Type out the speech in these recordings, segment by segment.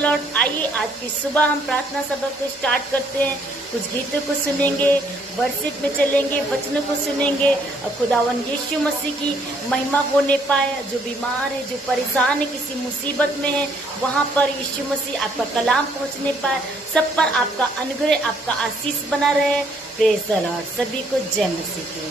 The Lord. आइए आज की सुबह हम प्रार्थना सभा को स्टार्ट करते हैं। कुछ गीतों को सुनेंगे, वर्शिप में चलेंगे, वचनों को सुनेंगे और खुदावन यीशु मसीह की महिमा होने पाए। जो बीमार है, जो परेशान है, किसी मुसीबत में है, वहाँ पर यीशु मसीह आपका कलाम पहुँचने पाए। सब पर आपका अनुग्रह, आपका आशीष बना रहे। Praise the Lord. सभी को जय मसीह की।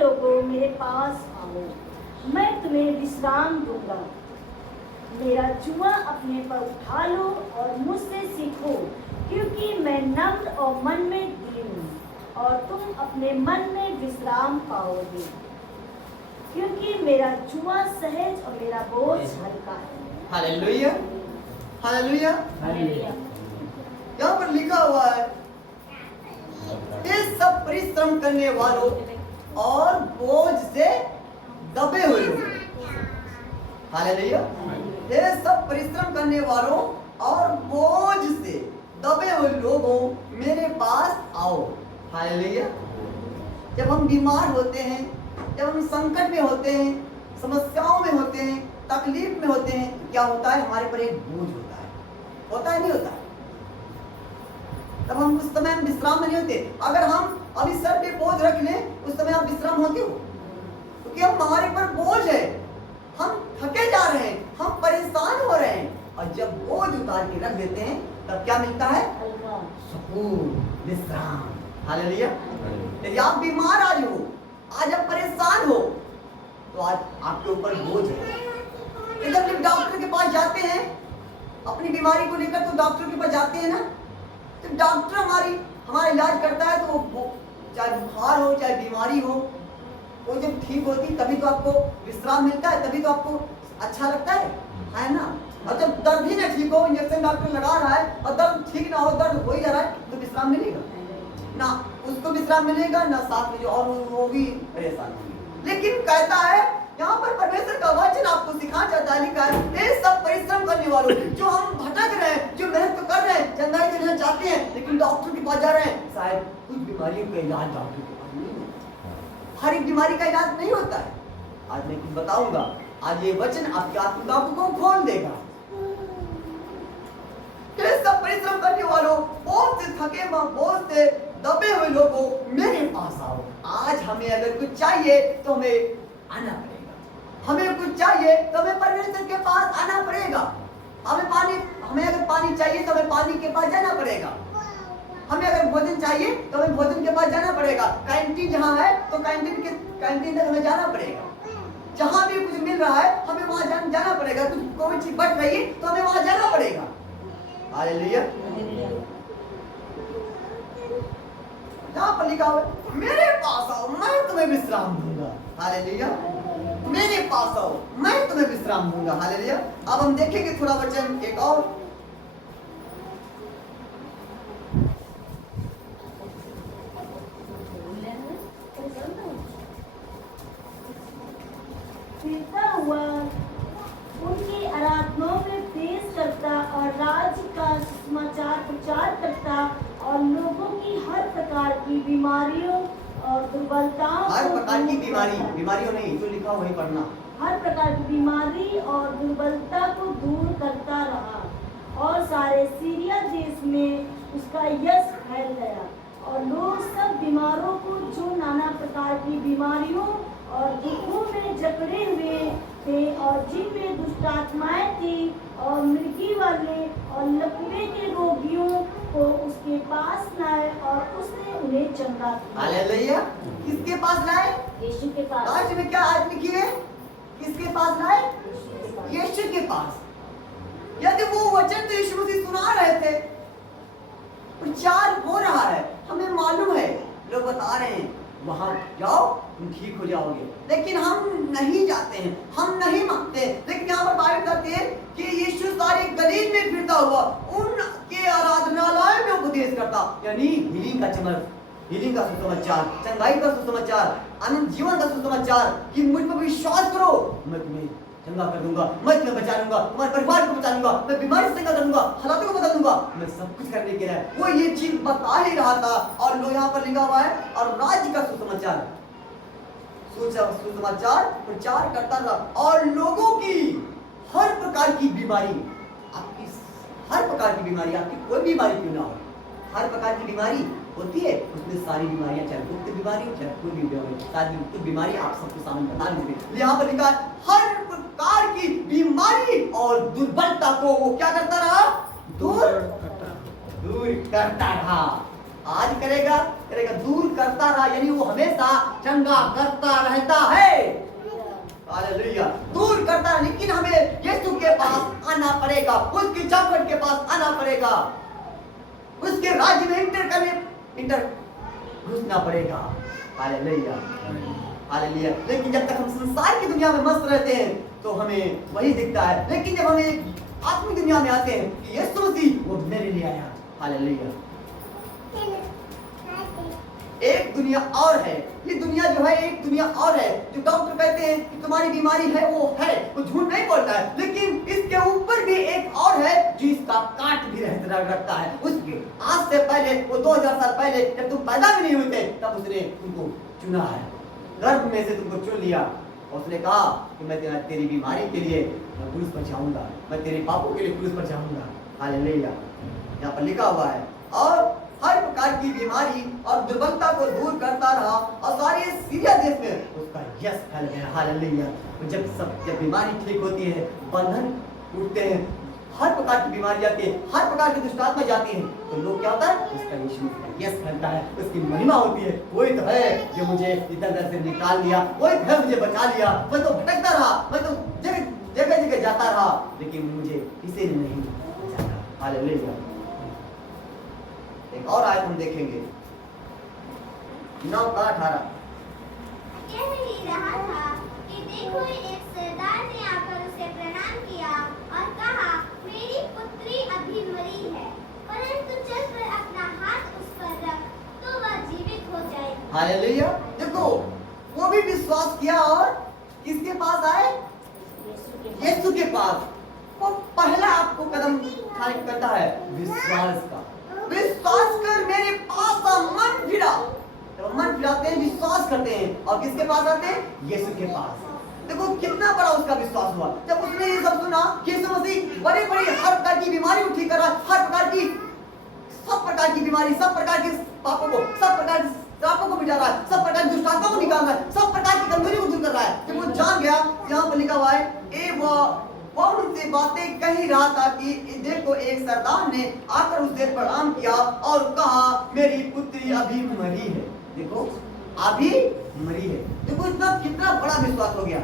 लोगों मेरे पास आओ, मैं तुम्हें विश्राम दूंगा। मेरा जुआ अपने पर उठा लो और मुझसे सीखो, क्योंकि मैं नम्र और मन में दीन हूँ, और तुम अपने मन में विश्राम पाओगे। क्योंकि मेरा जुआ सहज और मेरा बोझ हल्का है। Hallelujah, hallelujah. हालेलुया। यहाँ पर लिखा हुआ है, ये सब परिश्रम करने वालों और बोझ से दबे हुए लोग। हालेलुया। ये सब परिश्रम करने वालों और बोझ से दबे हुए लोगों मेरे पास आओ। हालेलुया। जब हम बीमार होते हैं, जब हम संकट में होते हैं, समस्याओं में होते हैं, तकलीफ में होते हैं, क्या होता है? हमारे पर एक बोझ होता है नहीं होता? तब हम उस समय हम विश्राम में नहीं होते। अगर हम अभी सर पे बोझ रख लें, उस समय आप विश्राम होते हो, क्योंकि हम हमारे पर बोझ है, हम थके जा रहे हैं, हम परेशान हो रहे हैं। और जब बोझ उतार के रख देते हैं, तब क्या मिलता है? सुकून, विश्राम। हालेलुया। यदि आप बीमार आज हो, आज आप परेशान हो, तो आज आपके ऊपर बोझ है। जब डॉक्टर के पास जाते हैं अपनी बीमारी को लेकर, तो डॉक्टर के पास जाते हैं ना, तो डॉक्टर हमारा इलाज करता है, तो वो चाहे बुखार हो चाहे बीमारी हो, वो जब ठीक होती तभी तो आपको विश्राम मिलता है, तभी तो आपको अच्छा लगता है ना। और जब दर्द ही ना ठीक हो, इंजेक्शन डॉक्टर लगा रहा है और दर्द ठीक ना हो, दर्द हो ही जा रहा है, तो विश्राम मिलेगा ना, उसको विश्राम मिलेगा ना, साथ में जो और वो भी परेशान होंगे। लेकिन कहता है यहाँ पर परमेश्वर का वचन आपको सिखा चाहता है, लिखा है, ये सब परिश्रम करने वालों, जो हम भटक रहे हैं, जो मेहनत तो कर रहे हैं, चंदाई चढ़ना चाहते हैं, लेकिन डॉक्टर के पास जा रहे हैं, शायद कुछ बीमारियों का इलाज डॉक्टर के पास नहीं होता, हर एक बीमारी का इलाज नहीं होता है। आज मैं कुछ बताऊंगा, आज ये वचन आपकी आत्मिक आंखों को खोल देगा। सब परिश्रम करने वालों, बोझ से थके बोझ से दबे हुए लोगों मेरे पास आओ। आज हमें अगर कुछ चाहिए तो हमें आना पड़ेगा, हमें कुछ चाहिए तो हमें परमेश्वर के पास आना पड़ेगा। हमें अगर पानी चाहिए तो हमें पानी के पास जाना पड़ेगा, हमें अगर भोजन चाहिए तो हमें भोजन के पास जाना पड़ेगा। कैंटीन जहाँ है तो कैंटीन तक हमें जाना पड़ेगा। जहाँ भी कुछ मिल रहा है हमें वहां जाना पड़ेगा। कुछ कोई चीज बच रही है तो हमें वहां जाना पड़ेगा। हालेलुया। यहाँ पर लिखा हुआ है, मेरे पास आओ मैं तुम्हें विश्राम दूंगा। हालेलुया। मेरे पास आओ मैं तुम्हें विश्राम दूंगा। हालेलुया। अब हम देखेंगे थोड़ा वचन एक और। फिरता हुआ उनकी आराधनाओं में पेश करता और राज्य का समाचार प्रचार करता और लोगों की हर प्रकार की बीमारियों और दुर्बलताओं, हर प्रकार की बीमारियों नहीं, जो लिखा वही पढ़ना, हर प्रकार की बीमारी और दुर्बलता को दूर करता रहा। और सारे सीरिया देश में उसका यश फैल गया और लोग सब बीमारों को, जो नाना प्रकार की बीमारियों और दुखों में जकड़े हुए थे और जिनमें दुष्ट आत्माएं थी और मृगी वाले और लकवे के रोगियों को उसके पास लाए और उसने उन्हें चंगा किया। हालेलुया। किसके पास लाए? यीशु के पास। आज में क्या आज लिखी है? किसके पास लाए? यीशु के पास। यदि वो वचन तो यीशु मसीह सुना रहे थे, प्रचार हो रहा है, हमें मालूम है, लोग बता रहे हैं वहां जाओ तुम ठीक हो जाओगे, लेकिन हम नहीं जाते हैं, हम नहीं मानते। लेकिन यहाँ पर बाइबल कहती है कि यीशु सारे गलील में फिरता हुआ उनके आराधनालय में उपदेश करता, यानी हीलिंग का चमक, हीलिंग का सुसमाचार, चंगाई का सुसमाचार, अनंत जीवन का सुसमाचार कि मुझ पर विश्वास करो, मैं तुम्हें चंगा कर दूंगा, मैं तुम्हें बचा लूंगा, तुम्हारे परिवार को बचा लूंगा, मैं बीमारी से चंगा कर दूंगा, हालातों को बदल दूंगा, मैं सब कुछ करने के लिए वो ये चीज बता ही रहा था। और लोग यहाँ पर लिखा हुआ है, और राज्य का सुसमाचार प्रचार करता था और लोगों की हर प्रकार की बीमारी, आपकी हर प्रकार की बीमारी, आपकी कोई बीमारी क्यों ना हो, हर प्रकार की बीमारी होती है, उसमें सारी बीमारियां, चाहे गुप्त बीमारी हो चाहे कोई भी बीमारी, सारी गुप्त बीमारी आप सबके सामने बता दीजिए। यहाँ पर लिखा है हर प्रकार की बीमारी और दुर्बलता को वो क्या करता रहा? दूर करता रहा। आज करेगा, करेगा, दूर करता रहा, यानी वो हमेशा चंगा करता रहता है। हालेलुया, दूर करता, लेकिन हमें यीशु के पास आना पड़ेगा, उसकी चौखट के पास आना पड़ेगा, उसके राज्य में इंटर घुसना पड़ेगा। Hallelujah, hallelujah. लेकिन जब तक हम संसार की दुनिया में मस्त रहते हैं तो हमें वही दिखता है, लेकिन जब हमें आत्मिक दुनिया में आते हैं कि यीशु मसीह वो मेरे लिए आया। हालेलुया। एक दुनिया और है, ये दुनिया जो है एक दुनिया और है, जो डॉक्टर कहते हैं कि तुम्हारी बीमारी है, वो है, वो झूठ नहीं बोलता है, लेकिन इसके ऊपर भी एक और है जो इसका काट भी रखता है। उसके आज से पहले, वो 2000 साल पहले जब तुम पैदा भी नहीं हुए थे, तब उसने तुमको चुना है, गर्भ में से तुमको चुन लिया। और उसने कहा कि मैं तेरी बीमारी के लिए क्रूस पर जाऊंगा, मैं तेरे पापों के लिए क्रूस पर जाऊंगा। हालेलुया, यहाँ पर लिखा हुआ है। और हर प्रकार की बीमारी और दुर्बलता को दूर करता रहा और सारे सीरिया देश में उसका यश फैल गया। हालेलुया। जब बीमारी ठीक होती है, बंधन टूटते हैं, हर प्रकार की बीमारी जाती है, हर प्रकार की दुष्टात्मा जाती है, तो लोग क्या होता है, उसका यीशु यश फैलता है, उसकी महिमा होती है। वही तो है जो मुझे इधर से निकाल लिया, वही तो है मुझे बचा लिया। मैं तो भटकता रहा, मैं तो जगह जगह जाता रहा, लेकिन मुझे किसी ने नहीं बचाया। हालेलुया। एक और आयत हम देखेंगे, 9:18। कह ही रहा था कि देखो, एक सरदार ने आकर उसे प्रणाम किया और कहा, मेरी पुत्री अभी मरी है, परंतु चलकर अपना हाथ उस पर रख तो वह जीवित हो जाएगी। हालेलुया। देखो, वो भी विश्वास किया और किसके पास आए, यीशु के पास। वो पहला आपको कदम करता है विश्वास का। विश्वास कर मेरे पास आ, मन फिरा। जब मन फिराते हैं, विश्वास करते हैं, और किसके पास आते हैं, यीशु के पास। देखो कितना बड़ा उसका विश्वास हुआ जब उसने ये सब सुना कि यीशु मसीह बड़े बड़े हर प्रकार की बीमारी को ठीक कर रहा है, हर प्रकार की सब प्रकार की बीमारी, सब प्रकार के पापों को, सब प्रकार के श्रापों को मिटा रहा है, सब प्रकार की दुष्टात्माओं को निकाल रहा है, सब प्रकार की कमजोरी को दूर कर रहा है। जब वो जान गया, यहाँ पर लिखा हुआ है, वो उनसे बातें कह ही रहा था कि देखो, एक सरदार ने आकर उसे प्रणाम किया और कहा, मेरी पुत्री अभी मरी है। देखो, अभी मरी है। देखो इतना कितना बड़ा विश्वास हो गया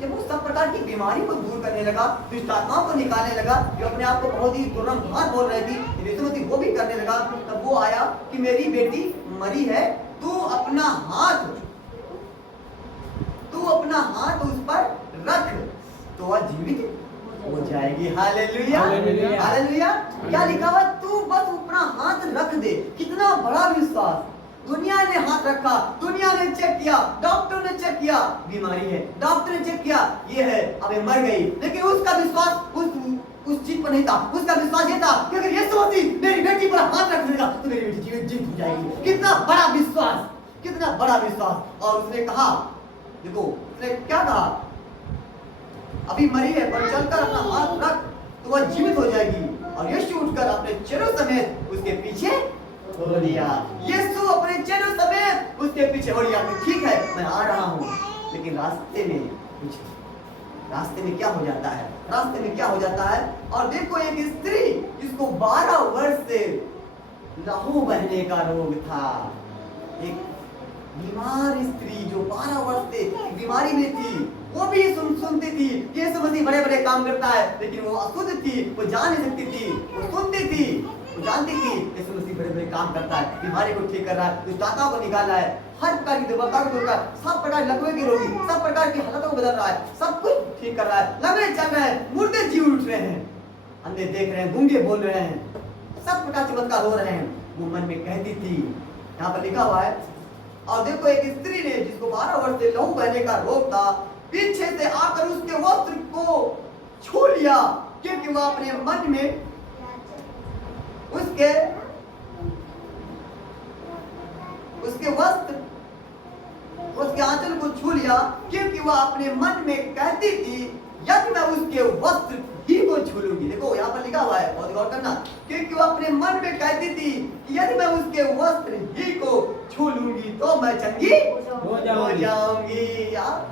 जब वो सब प्रकार की बीमारी को दूर करने लगा, दुष्टात्माओं को निकालने लगा, जो अपने आप को बहुत ही तुरंत बोल रही थी, यीशु मसीह वो भी करने लगा। तब वो आया कि मेरी बेटी मरी है, तू अपना हाथ उस पर रख तो वह जीवित हो जाएगी। Hallelujah, hallelujah. क्या लिखा हुआ, तू बस अपना हाथ रख दे। कितना बड़ा विश्वास। दुनिया ने हाथ रखा, दुनिया ने चेक किया, डॉक्टर ने चेक किया, बीमारी है, डॉक्टर ने चेक किया, ये है, अबे मर गई, लेकिन उसका विश्वास उस चीज पर नहीं था। उसका विश्वास ये था कि अगर यीशु मसीह मेरी बेटी पर हाथ रख देगा तो मेरी बेटी जीवित हो जाएगी। कितना बड़ा विश्वास, कितना बड़ा विश्वास। और उसने कहा, देखो उसने क्या कहा, अभी मरी है पर चलकर अपना हाथ रख तो वह जीवित हो जाएगी। और यीशु उठकर अपने चेलों समेत उसके पीछे हो लिया। यीशु अपने चेलों समेत उसके पीछे हो लिया। ठीक है, मैं आ रहा हूँ, लेकिन रास्ते में क्या हो जाता है, रास्ते में क्या हो जाता है। और देखो, एक स्त्री जिसको 12 वर्ष से लहू बहने का रोग था, एक बीमार स्त्री जो 12 वर्ष से बीमारी में थी, वो भी सुनती थी कि यीशु मसीह बड़े बड़े काम करता है, लेकिन वो अशुद्ध थी, वो जान नहीं सकती थी, वो सुनती थी, वो जानती थी यीशु मसीह बड़े बड़े काम करता है, बीमारी को ठीक कर रहा है, दुष्टात्माओं को निकाल रहा है, हर प्रकार की दुर्बलता को दूर कर रहा है, सब प्रकार की लकवे की रोगी, सब प्रकार की हालतों को बदल रहा है, सब कुछ ठीक कर रहा है, लंगड़े चल रहे हैं, मुर्दे जी उठ रहे हैं, अंधे देख रहे हैं, गूंगे बोल रहे हैं, सब प्रकार चमत्कार हो रहे हैं। वो मन में कहती थी, यहाँ पर लिखा हुआ है, और देखो एक स्त्री ने जिसको 12 वर्ष से लहू बहने का रोग था, पीछे से आकर उसके वस्त्र को छू लिया, क्योंकि वह अपने मन में उसके वस्त्र, उसके आंचल को छू लिया, क्योंकि वह अपने मन में कहती थी, यदि मैं उसके वस्त्र ही को छू लूंगी। देखो यहाँ पर लिखा हुआ है, बहुत गौर करना, क्योंकि वह अपने मन में कहती थी कि यदि मैं उसके वस्त्र ही को छू लूंगी तो मैं चंगी हो जाऊंगी। यार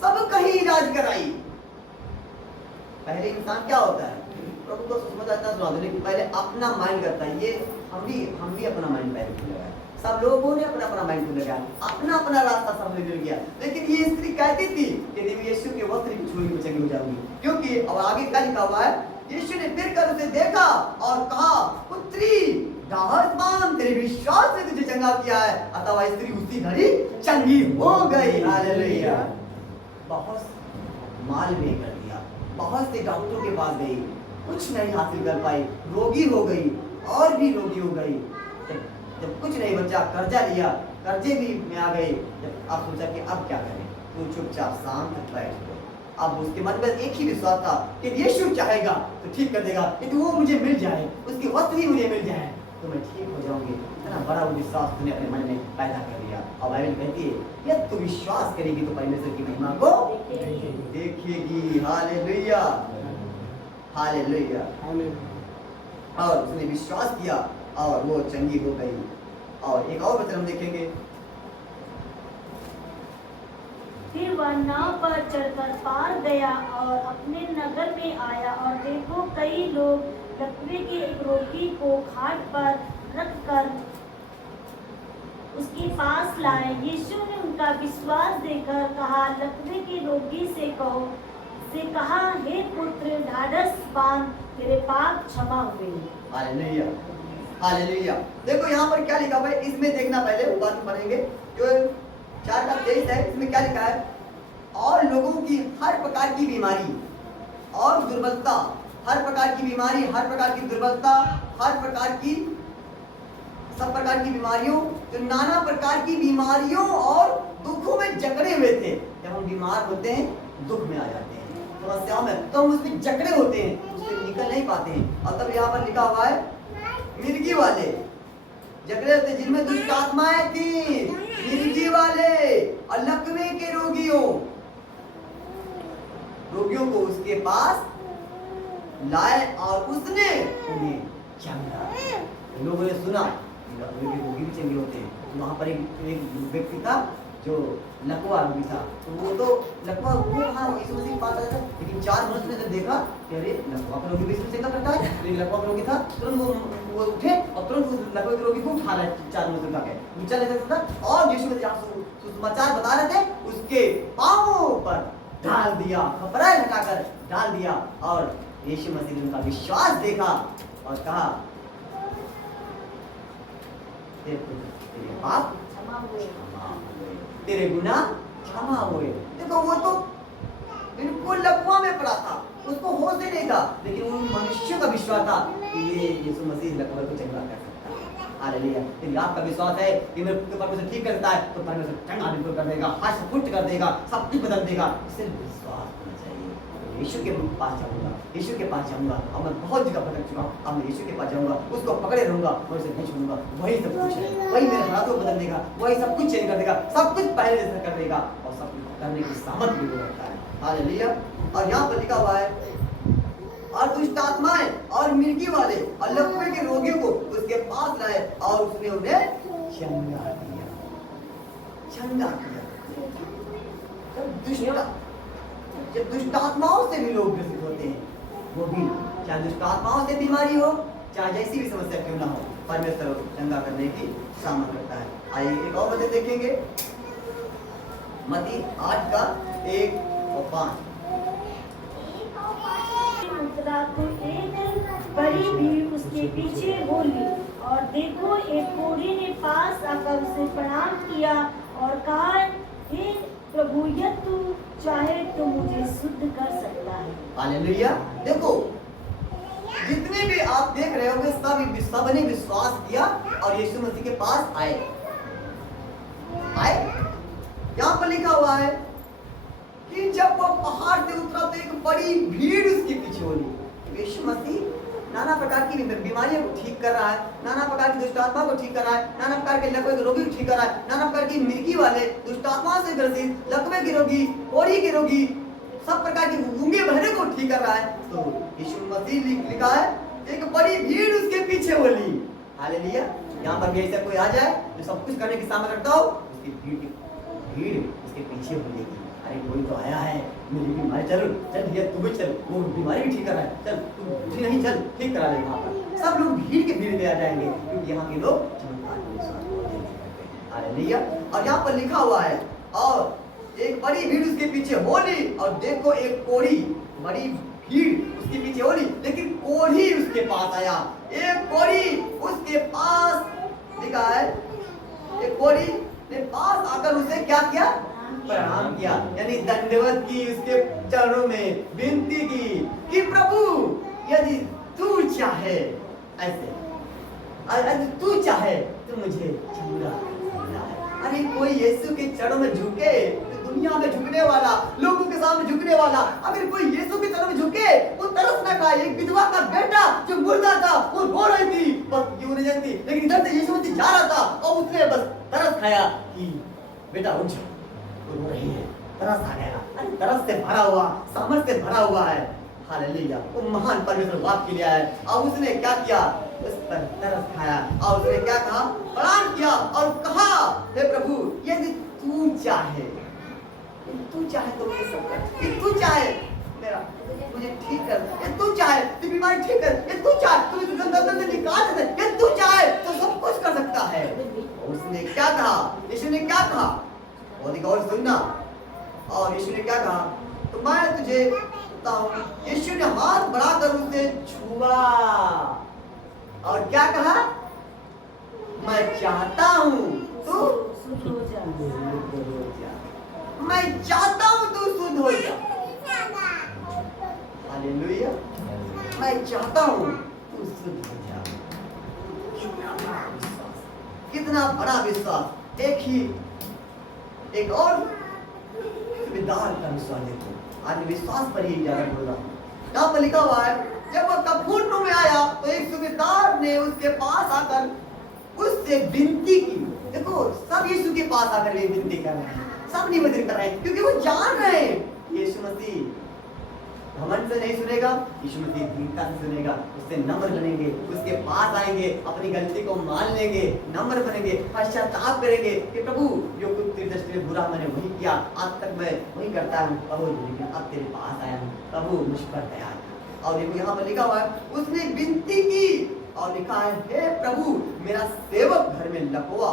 सब कहीं इलाज कराई। पहले इंसान क्या होता है, प्रभु को समझ आता है, लेकिन पहले अपना माइंड करता है। ये हम भी अपना माइंड पहले लगाए, सब लोगों ने अपना अपना माइंड को लगाया, अपना अपना रास्ता सब ले लिया। लेकिन ये स्त्री कहती थी कि देवी यीशु के वस्त्र की छूने में चंगी हो जाऊंगी, क्योंकि अब आगे क्या लिखा हुआ है, यीशु ने फिर कर उसे देखा और कहा, पुत्री साहस मान, तेरे विश्वास ने तुझे चंगा किया है। अतः वह स्त्री उसी घड़ी चंगी हो गई। हालेलुया। बहुत माल में कर दिया, बहुत से डॉक्टरों के पास गई, कुछ नहीं हासिल कर पाई, रोगी हो गई और भी रोगी हो गई। जब कुछ नहीं बचा, कर्जा लिया, कर्जे भी में आ गए। जब अब सोचा कि अब क्या करें, तो चुपचाप शांत बैठ गए। अब उसके मन में एक ही विश्वास था कि यीशु चाहेगा तो ठीक कर देगा, यदि वो मुझे मिल जाए, उसके वस्त्र ही मुझे मिल जाए तो मैं ठीक हो जाऊंगी। इतना बड़ा विश्वास उसने अपने मन में पैदा कर लिया। और बाइबल कहती है यदि तू विश्वास करेगी तो परमेश्वर की महिमा को देखेगी। Hallelujah, hallelujah. और उसने विश्वास किया और वो चंगी हो गई। और एक और वचन हम देखेंगे, फिर वह नाव पर चढ़कर पार गया और अपने नगर में आया, और देखो कई लोग लकवे के एक रोगी को घाट पर रखकर उसके पास लाए। यीशु ने उनका विश्वास देखकर कहा, लकवे के रोगी से कहा, हे पुत्र, ढाढ़स बांध, तेरे पाप क्षमा हुए। Hallelujah, hallelujah. देखो यहाँ पर क्या लिखा हुआ है, इसमें देखना, पहले बाद में पढ़ेंगे। जो 4:23 है, इसमें क्या लिखा है, और लोगों की हर प्रकार की बीमारी और दुर्बलता, हर प्रकार की बीमारी, हर प्रकार की दुर्बलता, हर प्रकार की सब प्रकार की बीमारियों, जो नाना प्रकार की बीमारियों और दुखों में जकड़े हुए थे। जब हम बीमार होते हैं, दुख में आ जाते हैं, समस्याओं में, तो हम उसमें जकड़े होते हैं, उससे निकल नहीं पाते हैं। और तब यहाँ पर लिखा हुआ है, मिर्गी वाले जकड़े होते, जिनमें दुष्ट आत्माएं थी, मिर्गी वाले और लकवे के रोगियों को उसके पास लाए और उसने उन्हें चंगा। लोगों ने सुना लकवे के रोगी भी चंगे होते हैं। तो वहाँ पर एक व्यक्ति था जो लकवा रोगी था, तो वो तो लकवा वो हाँ यीशु मसीह के पास आया था, लेकिन 4 मनुष्य ने जब देखा कि अरे लकवा का रोगी भी इसमें चंगा करता है, तो लकवा का रोगी था, तुरंत वो उठे और तुरंत उस लकवे के रोगी को उठा रहे 4 मनुष्य उठा के चल नहीं सकता था। और यीशु मसीह सुसमाचार बता रहे थे, उसके पांवों पर डाल दिया, कपड़ा हटाकर डाल दिया। और यीशु मसीह ने उनका विश्वास देखा और कहा, तेरे पाप क्षमा हुए, तेरे गुनाह क्षमा हुए। देखो वो तो बिल्कुल लकवा में पड़ा था, उसको होश ही नहीं था, लेकिन उन मनुष्यों का विश्वास था कि ये यीशु मसीह लकवे को चंगा कर सकता है। हालेलुया। यदि आपका विश्वास है कि मेरे परमेश्वर ठीक करता है, तो परमेश्वर चंगा बिल्कुल कर देगा, हाथ से फुट कर देगा, सब कुछ बदल देगा। इसलिए विश्वास होना चाहिए। यीशु के पास जाऊंगा, यीशु के पास जाऊंगा, अब मैं बहुत जगह भटक चुका हूँ, अब मैं यीशु के पास जाऊंगा, उसको पकड़े रहूंगा, मैं उसे नहीं छोड़ूंगा। वही सब कुछ है, वही मेरे हाथों को बदल देगा, वही सब कुछ चेंज कर देगा, सब कुछ पहले जैसा कर देगा, और सब कुछ करने की सामर्थ भी वो रखता है। हालेलुया। और यहाँ पर लिखा हुआ है, और दुष्ट आत्माएं और मिर्गी वाले और लकवे के रोगियों को उसके पास लाए और उसने उन्हें चंगा किया, चंगा किया। जब दुष्ट आत्माओं से भी लोग ग्रसित होते हैं, वो भी चाहे दुष्ट आत्माओं से बीमारी हो, चाहे जैसी भी समस्या क्यों ना हो, परमेश्वर चंगा करने की सामर्थ रखता है। आइए एक और वचन देखेंगे, मत्ती 8:1 और 5। तो एक बड़ी भीड़ उसके पीछे हो ली, और देखो एक कोढ़ी ने पास आकर उसे प्रणाम किया और कहा, हे प्रभु, यदि तू चाहे तो मुझे शुद्ध कर सकता है। हालेलुया। देखो जितने भी आप देख रहे होंगे, सबने विश्वास किया और यीशु मसीह के पास आए। यहाँ पर लिखा हुआ है कि जब वो पहाड़ से उतरा तो एक बड़ी भीड़ उसके पीछे हो ली। यीशु मसीह नाना प्रकार की बीमारियों को ठीक कर रहा है, नाना प्रकार की दुष्ट आत्मा को ठीक कर रहा है, नाना प्रकार के लकवे के रोगी को ठीक कर रहा है, नाना प्रकार की मिर्गी वाले, दुष्ट आत्माओं से ग्रसित, लकवे के रोगी, कोढ़ी के रोगी, सब प्रकार के गूंगे बहरे को ठीक कर रहा है। तो यीशु मसीह लिखा है, एक बड़ी भीड़ उसके पीछे हो ली। हालेलुया। यहाँ पर भी ऐसा कोई आ जाए जो सब कुछ करने की सामर्थ रखता हो, उसकी भीड़ उसके पीछे हो जाएगी। अरे कोई तो आया है, मेरी बीमारी, चल भैया तू भी चल, वो बीमारी भी ठीक कर रहा है, चल तू नहीं, चल ठीक करा ले। वहाँ पर सब लोग भीड़ के भीड़ में आ जाएंगे, क्योंकि यहाँ के लोग चमत्कार में विश्वास करते हैं। हालेलुया। और यहाँ पर लिखा हुआ है, और एक बड़ी भीड़ उसके पीछे हो ली, और देखो एक कोढ़ी, बड़ी भीड़ उसके पीछे हो ली, लेकिन कोढ़ी उसके पास आया। एक कोढ़ी उसके पास, लिखा है, एक कोढ़ी ने पास आकर उसे क्या किया? प्रणाम किया, यानी दंडवत की, उसके चरणों में विनती की कि प्रभु यदि तू चाहे, ऐसे यदि तू चाहे तो मुझे चंगा करना है। अरे कोई यीशु के चरणों में झुके, दुनिया में झुकने वाला, लोगों के सामने झुकने वाला, अगर कोई यीशु के चरणों में झुके, वो तरस ना खाए। एक विधवा का बेटा जो मुर्दा था, वो रो रही थी, बस क्यों नहीं जानती, लेकिन इधर से यीशु मसीह जा रहा था और उसने बस तरस खाया कि बेटा उठ जा, वो रो रही है, तरस आ गया। अरे तरस से भरा हुआ, सामर्थ से भरा हुआ है। हालेलुया। वो महान परमेश्वर बाप के लिए आया, और उसने क्या किया? उस पर तरस खाया, और उसने क्या कहा? प्रणाम किया और कहा, हे प्रभु यदि तू चाहे, तू चाहे तो मैं सब कर, तू चाहे मेरा मुझे ठीक कर, ये तू चाहे तो बीमारी ठीक कर, ये तू चाहे तो मुझे गंदगी से निकाल दे, ये तू चाहे तो सब कुछ कर सकता है। उसने क्या कहा? यीशु ने क्या कहा? बहुत ही गौर से सुनना। और यीशु ने क्या कहा? तो मैं तुझे बताऊं, यीशु ने हाथ बढ़ाकर उसे छुआ और क्या कहा? मैं चाहता हूं तू शुद्ध हो जा। मैं चाहता हूं तू शुद्ध हो जा। हालेलुया। मैं चाहता हूं तू शुद्ध हो जा। कितना बड़ा विश्वास, कितना बड़ा विश्वास। एक और सुबेदार का विश्वास देखो। आज विश्वास पर ही ज्यादा बोल रहा हूं। यहाँ पर लिखा हुआ है, जब वह कफरनहूम में आया तो एक सुबेदार ने उसके पास आकर उससे विनती की। देखो सब यीशु के पास आकर ये विनती कर रहे हैं, सब निवेदन कर रहे हैं, क्योंकि वो जान रहे हैं यीशु मसीह घमंड से नहीं सुनेगा, यीशु मसीह दीनता से सुनेगा। उससे नम्र बनेंगे, उसके पास आएंगे, अपनी गलती को मान लेंगे, नम्र बनेंगे, पश्चाताप करेंगे कि प्रभु जो कुछ तेरी दृष्टि में बुरा मैंने वही किया, आज तक मैं वही करता हूँ प्रभु, लेकिन अब तेरे पास आया हूँ प्रभु, मुझ पर दया कर। और देखो यहाँ पर लिखा हुआ है, उसने विनती की और लिखा है, हे प्रभु मेरा सेवक घर में लकवा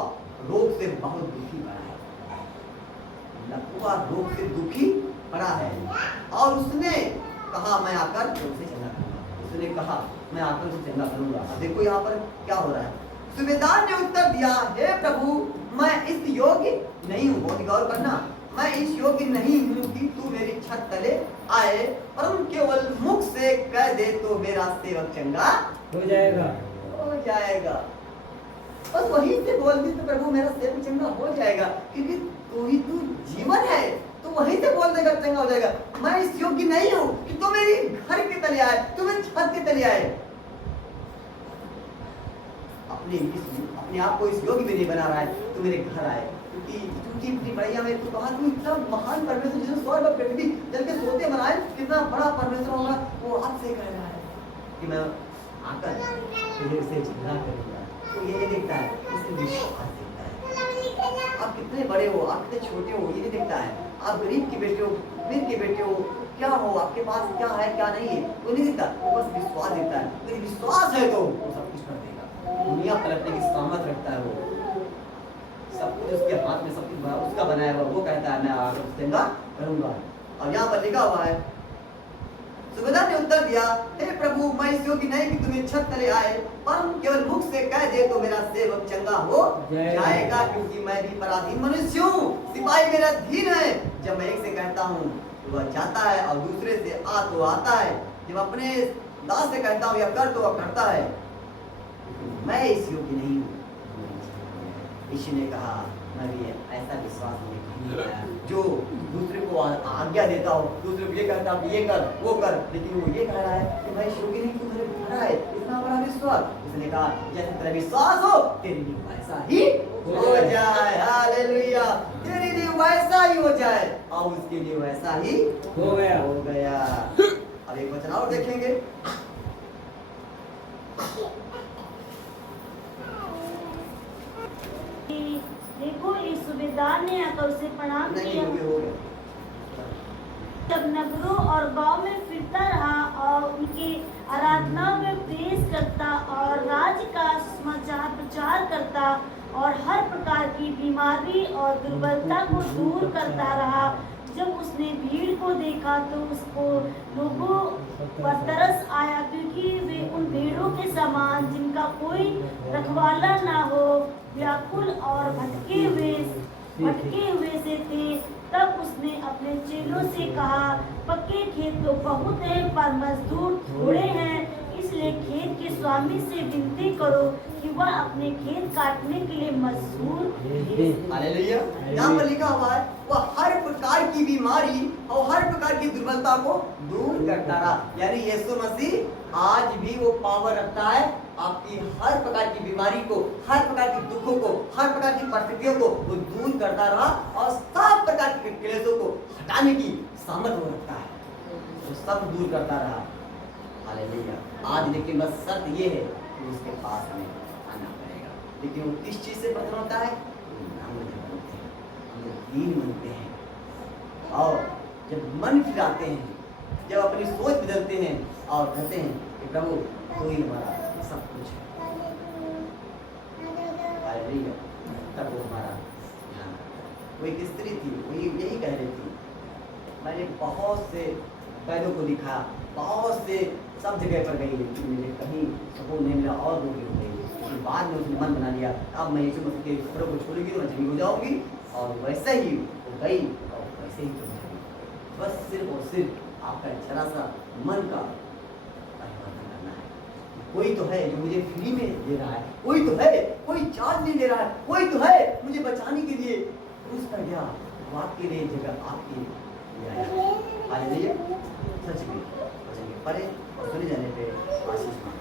रोग से बहुत दुखी पड़ा है। लकवा रोग से दुखी पड़ा है, और उसने कहा मैं आकर उसे चंगा करूंगा। उसने कहा मैं आकर उसे चंगा करूंगा। अब देखो यहाँ पर क्या हो रहा है। सुबेदार ने उत्तर दिया, हे प्रभु मैं इस योग्य नहीं हूँ, बहुत गौर करना, मैं इस योग्य नहीं हूँ कि तू मेरी छत तले आए, परंतु केवल मुख से कह दे तो मेरा सेवक चंगा हो जाएगा। हो जाएगा। बस वही से बोल दी तो प्रभु मेरा सेवक चंगा हो जाएगा, क्योंकि तू ही तू जीवन है, तो वहीं से बोल देगा चंगा हो जाएगा। मैं इस योग्य नहीं हूँ कि तू मेरी घर के तले आए, तू मेरी छत के तले आए। अपने आप को इस योग्य भी नहीं बना रहा है, तू मेरे घर आए, क्योंकि इतनी बढ़िया में तू कहा, तू इतना महान परमेश्वर जिसने स्वर्ग और पृथ्वी जल के सोते बनाए, कितना बड़ा परमेश्वर होगा, वो आपसे कह रहा है कि मैं आकर तुझे से झगड़ा करूंगा। तो ये नहीं देखता है, इससे विश्वास देखता है। आप कितने बड़े हो, आप कितने छोटे हो, ये नहीं देखता है। आप गरीब के बेटे हो, अमीर के बेटे हो, क्या हो, आपके पास क्या है क्या नहीं है, वो नहीं देखता, वो बस विश्वास देता है। यदि विश्वास है तो वो सब कुछ कर देगा। दुनिया पलटने की सामर्थ रखता है, वो सब कुछ उसके हाथ में, सब कुछ उसका बनाया हुआ। वो कहता है मैं आकर चंगा करूंगा। और यहाँ पर लिखा हुआ है, सुबेदार ने उत्तर दिया, हे प्रभु मैं इस योग्य नहीं कि तुम्हें छत तले आए, पर केवल मुख से कह दे तो मेरा सेवक चंगा हो जाएगा, क्योंकि मैं भी पराधीन मनुष्य हूँ, सिपाही मेरा अधीन है। जब मैं एक से कहता हूँ तो वह जाता है, और दूसरे से आ तो आता है, जब अपने दास से कहता हूँ या कर तो वह करता है। मैं इस योग्य नहीं हूँ। यीशु ने कहा मैं भी ऐसा विश्वास नहीं है जो दूसरे को आज्ञा देता हो, दूसरे को ये कहता है ये कर वो कर, लेकिन वो ये कह रहा है कि मैं इस योग्य नहीं, तू मेरे घर आए। इतना बड़ा विश्वास। उसने कहा जैसे तेरा विश्वास हो तेरे लिए वैसा ही हो जाए। हालेलुया। तेरे लिए वैसा ही हो जाए, और उसके लिए वैसा ही हो गया। अब एक वचन और देखेंगे। देखो इस सुबेदार ने आकर उसे प्रणाम किया। जब नगरों और गांव में फिरता रहा और उनकी आराधनाओं में पेश करता और राज्य का समाचार प्रचार करता और हर प्रकार की बीमारी और दुर्बलता को दूर करता रहा। जब उसने भीड़ को देखा तो उसको लोगों पर तरस आया, क्योंकि वे उन भेड़ों के समान जिनका कोई रखवाला ना हो, व्याकुल और भटके हुए से थे। तब उसने अपने चेलों से कहा, पक्के खेत तो बहुत हैं पर मजदूर थोड़े हैं, इसलिए खेत के स्वामी से विनती करो कि वह अपने खेत काटने के लिए मजदूर भेजे। हालेलुया। यहाँ पर लिखा हुआ है वह हर प्रकार की बीमारी और हर प्रकार की दुर्बलता को दूर करता रहा। यानी यीशु मसीह आज भी वो पावर रखता है आपकी हर प्रकार की बीमारी को, हर प्रकार के दुखों को, हर प्रकार की परिस्थितियों को वो दूर करता रहा और सब प्रकार के क्लेशों को हटाने की सामर्थ वो रखता है, वो सब दूर करता रहा। हालेलुया। आज लेकिन बस शर्त ये है कि उसके पास हमें आना पड़ेगा। लेकिन वो किस चीज से बदल होता है? हम बनते हैं, हम दीन बनते हैं और जब मन फिराते हैं, जब अपनी सोच बदलते हैं और कहते हैं कि प्रभु तू ही हमारा सब कुछ है, हालेलुया, तब वो हमारा ध्यान रखता है। वो एक स्त्री थी, वो यही कह रही थी, मैंने बहुत से पैरों को दिखा, बहुत से सब जगह पर गई, लेकिन मुझे कहीं सुकून नहीं मिला और रोगी हो गई। लेकिन बाद में उसने मन बना लिया, अब मैं यीशु मसीह के कपड़ों को छोड़ूंगी तो मैं ठीक हो जाऊंगी, और वैसे ही वो गई और वैसे ही चली गई। बस सिर्फ और सिर्फ आपका जरा सा मन का परिवर्तन करना है। कोई तो है जो मुझे फ्री में दे रहा है, कोई तो है, कोई चार्ज नहीं ले रहा है, कोई तो है मुझे बचाने के लिए क्रूस पर गया, वो आपके लिए जगह आपके लिए आया। हालेलुया। सच में पढ़े और सुने जाने पे आशीष मांगे।